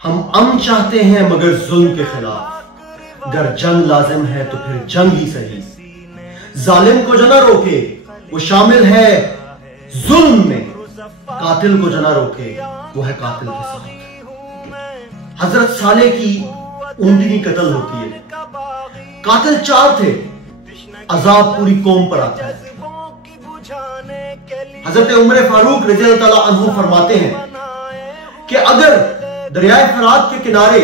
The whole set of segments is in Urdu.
ہم امن چاہتے ہیں مگر ظلم کے خلاف، اگر جنگ لازم ہے تو پھر جنگ ہی صحیح۔ ظالم کو جو نہ روکے وہ شامل ہے ظلم میں، قاتل کو جو نہ روکے وہ ہے قاتل کے ساتھ۔ حضرت صالح کی اونٹنی قتل ہوتی ہے، قاتل 4 تھے، عذاب پوری قوم پر آتا ہے۔ حضرت عمر فاروق رضی اللہ تعالیٰ عنہ فرماتے ہیں کہ اگر دریائے فرات کے کنارے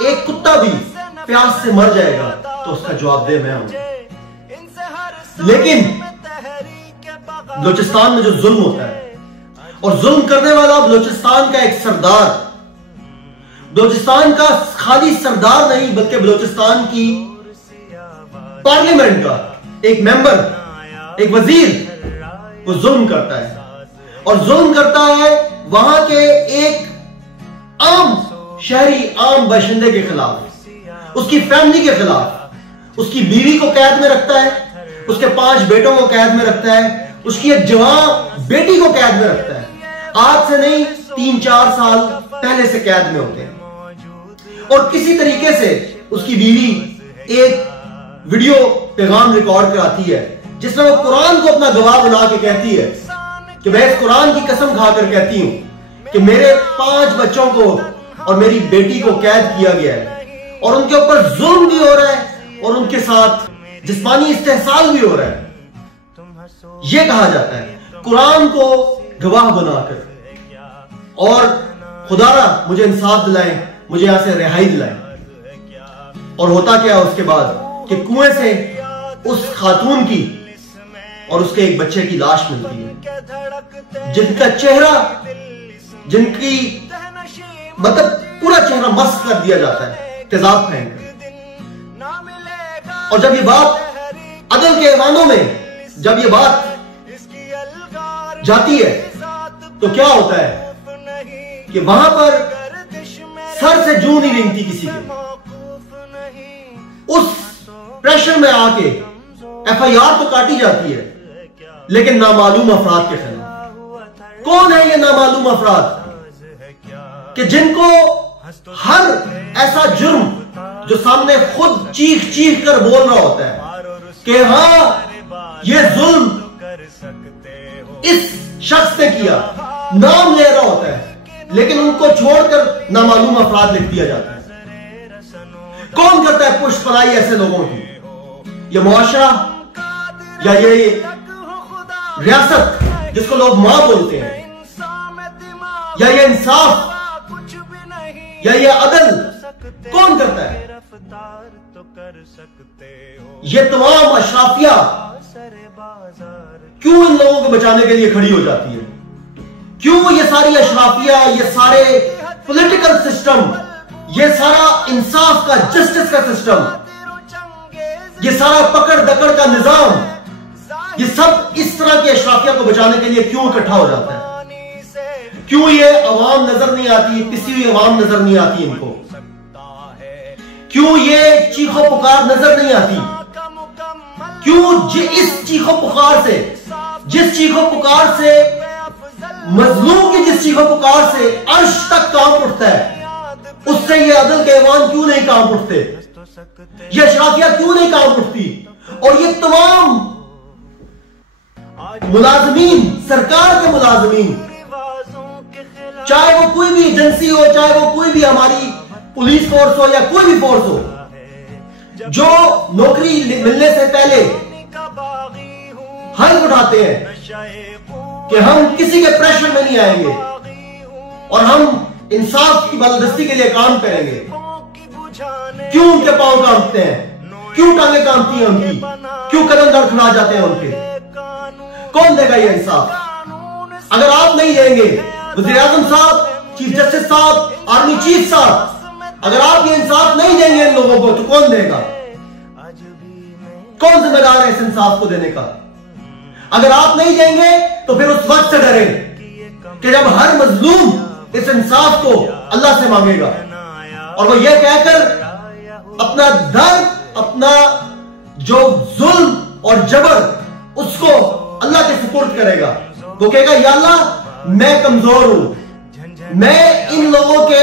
ایک کتا بھی پیاس سے مر جائے گا تو اس کا جواب دے میں ہوں۔ لیکن بلوچستان میں جو ظلم ہوتا ہے، اور ظلم کرنے والا بلوچستان کا ایک سردار، بلوچستان کا خالی سردار نہیں بلکہ بلوچستان کی پارلیمنٹ کا ایک ممبر، ایک وزیر، وہ ظلم کرتا ہے، اور ظلم کرتا ہے وہاں کے ایک عام شہری، عام باشندے کے خلاف، اس کی فیملی کے خلاف۔ اس کی بیوی کو قید میں رکھتا ہے، اس کے 5 بیٹوں کو قید میں رکھتا ہے، اس کی ایک جوان بیٹی کو قید میں رکھتا ہے۔ آج سے نہیں 3-4 سال پہلے سے قید میں ہوتے ہیں۔ اور کسی طریقے سے اس کی بیوی ایک ویڈیو پیغام ریکارڈ کراتی ہے جس میں وہ قرآن کو اپنا گواہ بنا کے کہتی ہے کہ میں اس قرآن کی قسم کھا کر کہتی ہوں کہ میرے 5 بچوں کو اور میری بیٹی کو قید کیا گیا ہے، اور ان کے اوپر ظلم بھی ہو رہا ہے اور ان کے ساتھ جسمانی استحصال بھی ہو رہا ہے۔ یہ کہا جاتا ہے قرآن کو گواہ بنا کر، اور خدا را مجھے انصاف دلائیں، مجھے یہاں سے رہائی دلائیں۔ اور ہوتا کیا اس کے بعد کہ کنویں سے اس خاتون کی اور اس کے ایک بچے کی لاش ملتی ہے، جن کا چہرہ، جن کی مطلب پورا چہرہ مسخ کر دیا جاتا ہے تیزاب پھینک کر۔ اور جب یہ بات عدل کے ایوانوں میں، جب یہ بات جاتی ہے تو کیا ہوتا ہے کہ وہاں پر سر سے جوں نہیں رنگتی کسی کے۔ اس پریشر میں آ کے ایف آئی آر تو کاٹی جاتی ہے لیکن نامعلوم افراد کے خلاف۔ کون ہے یہ نامعلوم افراد کہ جن کو ہر ایسا جرم جو سامنے خود چیخ چیخ کر بول رہا ہوتا ہے کہ ہاں یہ ظلم اس شخص نے کیا، نام لے رہا ہوتا ہے، لیکن ان کو چھوڑ کر نامعلوم افراد لکھ دیا جاتا ہے۔ کون کرتا ہے پشت پناہی ایسے لوگوں کی؟ یہ معاشرہ، یا یہ ریاست جس کو لوگ ماں بولتے ہیں، یا یہ انصاف، یا یہ عدل، کون کرتا ہے؟ یہ تمام اشرافیہ کیوں ان لوگوں کو بچانے کے لیے کھڑی ہو جاتی ہے؟ کیوں یہ ساری اشرافیہ، یہ سارے پولیٹیکل سسٹم، یہ سارا انصاف کا، جسٹس کا سسٹم، یہ سارا پکڑ دکڑ کا نظام، یہ سب اس طرح کے اشرافیہ کو بچانے کے لیے کیوں اکٹھا ہو جاتا ہے؟ کیوں یہ عوام نظر نہیں آتی، پسی ہوئی عوام نظر نہیں آتی ان کو؟ کیوں یہ چیخو پکار نظر نہیں آتی؟ کیوں اس چیخو پکار سے، جس چیخو پکار سے مظلوم کی، جس چیخو پکار سے عرش تک کانپ اٹھتا ہے، اس سے یہ عدل کے ایوان کیوں نہیں کانپ اٹھتے؟ یہ اشرافیہ کیوں نہیں کانپ اٹھتی؟ اور یہ تمام ملازمین، سرکار کے ملازمین، چاہے وہ کوئی بھی ایجنسی ہو، چاہے وہ کوئی بھی ہماری پولیس فورس ہو یا کوئی بھی فورس ہو، جو نوکری ملنے سے پہلے حلف اٹھاتے ہیں کہ ہم کسی کے پریشر میں نہیں آئیں گے اور ہم انصاف کی بالادستی کے لیے کام کریں گے، کیوں ان کے پاؤں کانپتے ہیں؟ کیوں ٹانگیں کانپتی ہیں ان کی؟ کیوں قدم دڑکھڑا جاتے ہیں ان کے؟ کون دے گا یہ انصاف؟ اگر آپ نہیں دیں گے، وزیر اعظم صاحب، چیف جسٹس صاحب، آرمی چیف صاحب، اگر آپ یہ انصاف نہیں دیں گے ان لوگوں کو تو کون دے گا؟ کون ذمہ دار ہے اس انصاف کو دینے کا؟ اگر آپ نہیں دیں گے تو پھر اس وقت سے ڈریں کہ جب ہر مظلوم اس انصاف کو اللہ سے مانگے گا اور وہ یہ کہہ کر اپنا درد، اپنا جو ظلم اور جبر اس کو اللہ کے سپرد کرے گا، وہ کہے گا یا اللہ میں کمزور ہوں، میں ان لوگوں کے